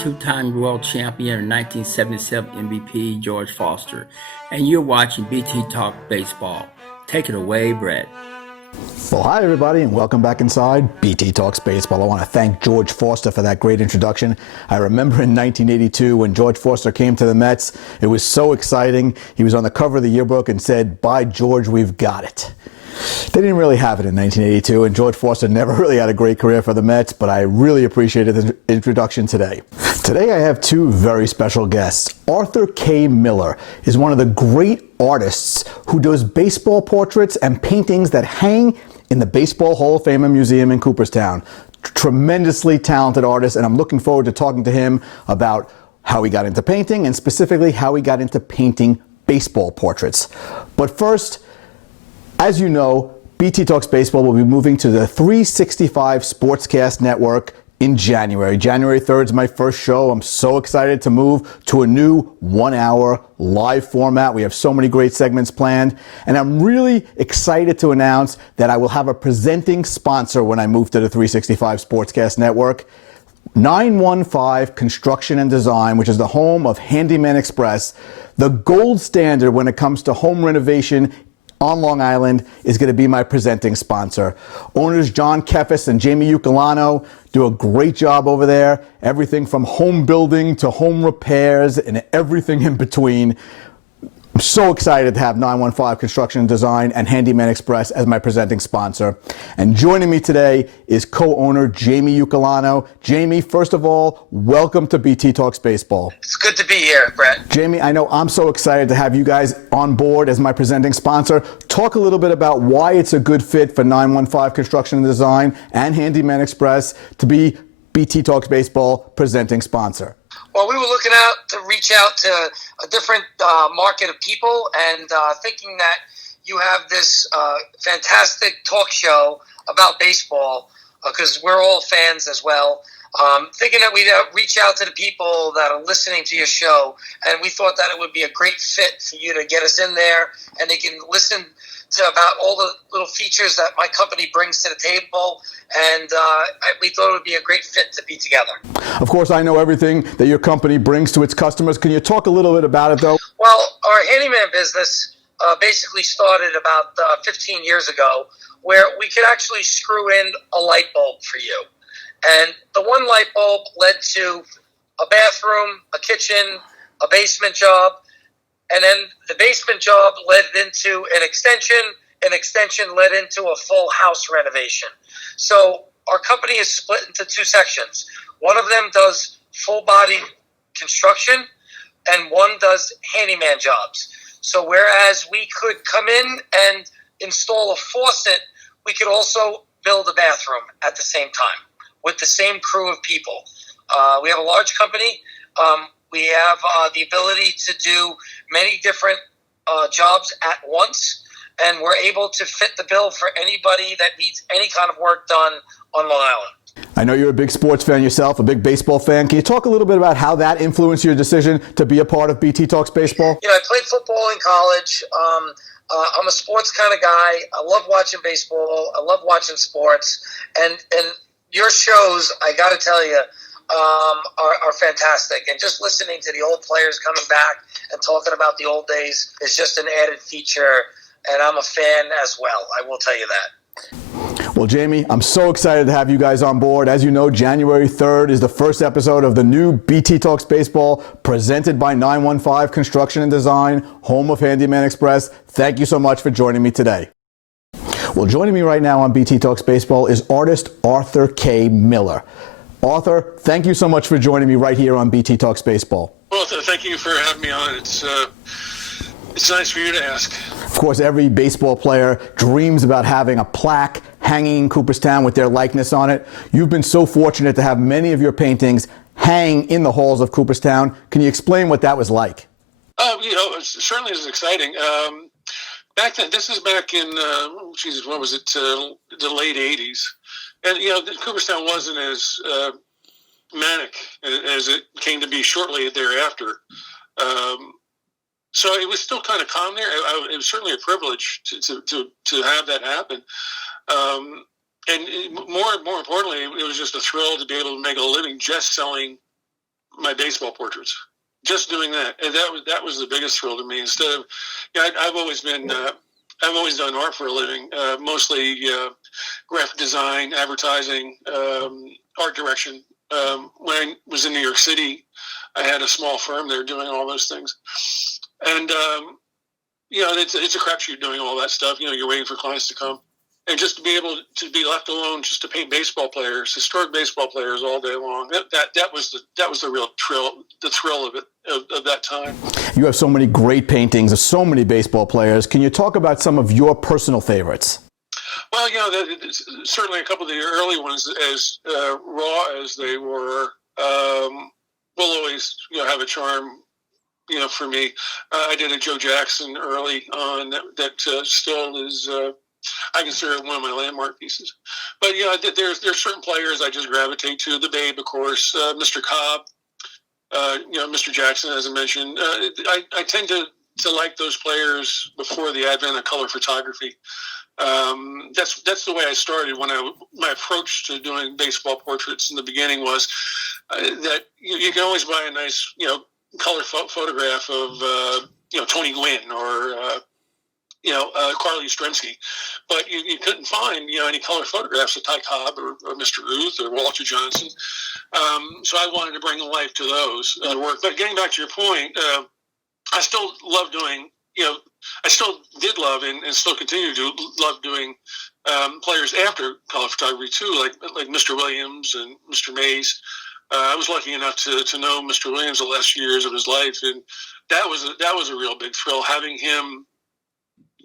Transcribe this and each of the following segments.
two-time world champion and 1977 MVP George Foster, and you're watching BT Talk Baseball. Take it away, Brett. Well, hi everybody, and welcome back inside BT Talks Baseball. I want to thank George Foster for that great introduction. I remember in 1982 when George Foster came to the Mets, it was so exciting. He was on the cover of the yearbook and said, "By George, we've got it." They didn't really have it in 1982, and George Foster never really had a great career for the Mets, but I really appreciated the introduction today. Today I have two very special guests. Arthur K. Miller is one of the great artists who does baseball portraits and paintings that hang in the Baseball Hall of Fame Museum in Cooperstown. Tremendously talented artist, and I'm looking forward to talking to him about how he got into painting and specifically how he got into painting baseball portraits. But first, as you know, BT Talks Baseball will be moving to the 365 Sportscast Network in January. January 3rd is my first show. I'm so excited to move to a new 1-hour live format. We have so many great segments planned, and I'm really excited to announce that I will have a presenting sponsor when I move to the 365 Sportscast Network. 915 Construction and Design, which is the home of Handyman Express, the gold standard when it comes to home renovation on Long Island, is going to be my presenting sponsor. Owners John Keffis and Jamie Ucolano do a great job over there. Everything from home building to home repairs and everything in between. I'm so excited to have 915 Construction and Design and Handyman Express as my presenting sponsor. And joining me today is co-owner Jamie Ucolano. Jamie, first of all, welcome to BT Talks Baseball. It's good to be here, Brett. Jamie, I know I'm so excited to have you guys on board as my presenting sponsor. Talk a little bit about why it's a good fit for 915 Construction and Design and Handyman Express to be BT Talks Baseball presenting sponsor. Well, we were looking out to reach out to a different market of people, and thinking that you have this fantastic talk show about baseball, because we're all fans as well. Thinking that we'd reach out to the people that are listening to your show, and we thought that it would be a great fit for you to get us in there, and they can listen to about all the little features that my company brings to the table, and we thought it would be a great fit to be together. Of course, I know everything that your company brings to its customers. Can you talk a little bit about it, though? Well, our handyman business basically started about 15 years ago, where we could actually screw in a light bulb for you. And the one light bulb led to a bathroom, a kitchen, a basement job, and then the basement job led into an extension led into a full house renovation. So our company is split into two sections. One of them does full body construction, and one does handyman jobs. So whereas we could come in and install a faucet, we could also build a bathroom at the same time with the same crew of people. We have a large company. We have the ability to do many different jobs at once, and we're able to fit the bill for anybody that needs any kind of work done on Long Island. I know you're a big sports fan yourself, a big baseball fan. Can you talk a little bit about how that influenced your decision to be a part of BT Talks Baseball? You know, I played football in college. I'm a sports kind of guy. I love watching baseball. I love watching sports. And your shows, I got to tell you, are fantastic. And just listening to the old players coming back and talking about the old days is just an added feature. And I'm a fan as well. I will tell you that. Well, Jamie, I'm so excited to have you guys on board. As you know, January 3rd is the first episode of the new BT Talks Baseball presented by 915 Construction and Design, home of Handyman Express. Thank you so much for joining me today. Well, joining me right now on BT Talks Baseball is artist Arthur K. Miller. Arthur, thank you so much for joining me right here on BT Talks Baseball. Well, thank you for having me on. It's nice for you to ask. Of course, every baseball player dreams about having a plaque hanging in Cooperstown with their likeness on it. You've been so fortunate to have many of your paintings hang in the halls of Cooperstown. Can you explain what that was like? It certainly is exciting. Back then, this is back in, what was it, the late 80s. And, Cooperstown wasn't as manic as it came to be shortly thereafter. So it was still kind of calm there. It was certainly a privilege to have that happen. And more importantly, it was just a thrill to be able to make a living just selling my baseball portraits. Just doing that, and that was the biggest thrill to me. Instead of, I've always been, I've always done art for a living, mostly graphic design, advertising, art direction. When I was in New York City, I had a small firm there doing all those things, and it's a crapshoot doing all that stuff. You're waiting for clients to come. And just to be able to be left alone, just to paint baseball players, historic baseball players all day long, that was the real thrill of it, of that time. You have so many great paintings of so many baseball players. Can you talk about some of your personal favorites? Well, certainly a couple of the early ones, as raw as they were, will always have a charm. For me, I did a Joe Jackson early on that still is. I consider it one of my landmark pieces. But there's certain players I just gravitate to. The Babe, of course, Mr. Cobb, Mr. Jackson, as I mentioned. I tend to like those players before the advent of color photography. That's the way I started when my approach to doing baseball portraits in the beginning was that you can always buy a nice color photograph of Tony Gwynn or Carly Yastrzemski, but you couldn't find any color photographs of Ty Cobb or Mr. Ruth or Walter Johnson. So I wanted to bring life to those work. But getting back to your point, I still love doing. I still did love and still continue to love doing players after color photography too, like Mr. Williams and Mr. Mays. I was lucky enough to know Mr. Williams the last few years of his life, and that was a real big thrill, having him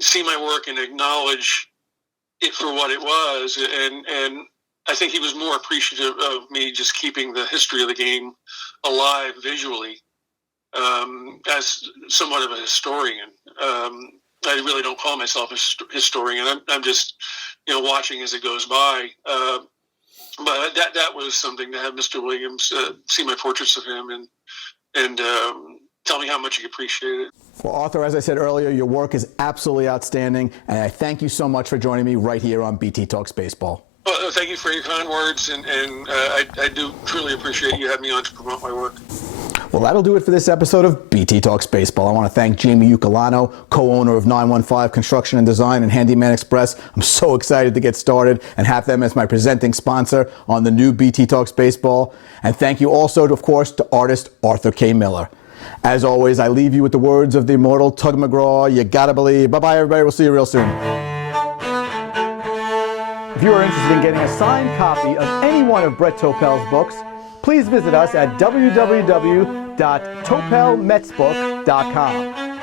see my work and acknowledge it for what it was. And I think he was more appreciative of me just keeping the history of the game alive visually, as somewhat of a historian. I really don't call myself a historian. I'm just, watching as it goes by. But that was something to have Mr. Williams see my portraits of him and tell me how much he appreciated it. Well, Arthur, as I said earlier, your work is absolutely outstanding, and I thank you so much for joining me right here on BT Talks Baseball. Well, thank you for your kind words, and I do truly appreciate you having me on to promote my work. Well, that'll do it for this episode of BT Talks Baseball. I want to thank Jamie Ucolano, co-owner of 915 Construction and Design and Handyman Express. I'm so excited to get started and have them as my presenting sponsor on the new BT Talks Baseball. And thank you also, of course, to artist Arthur K. Miller. As always, I leave you with the words of the immortal Tug McGraw. You gotta believe. Bye-bye, everybody. We'll see you real soon. If you are interested in getting a signed copy of any one of Brett Topel's books, please visit us at www.topelmetsbook.com.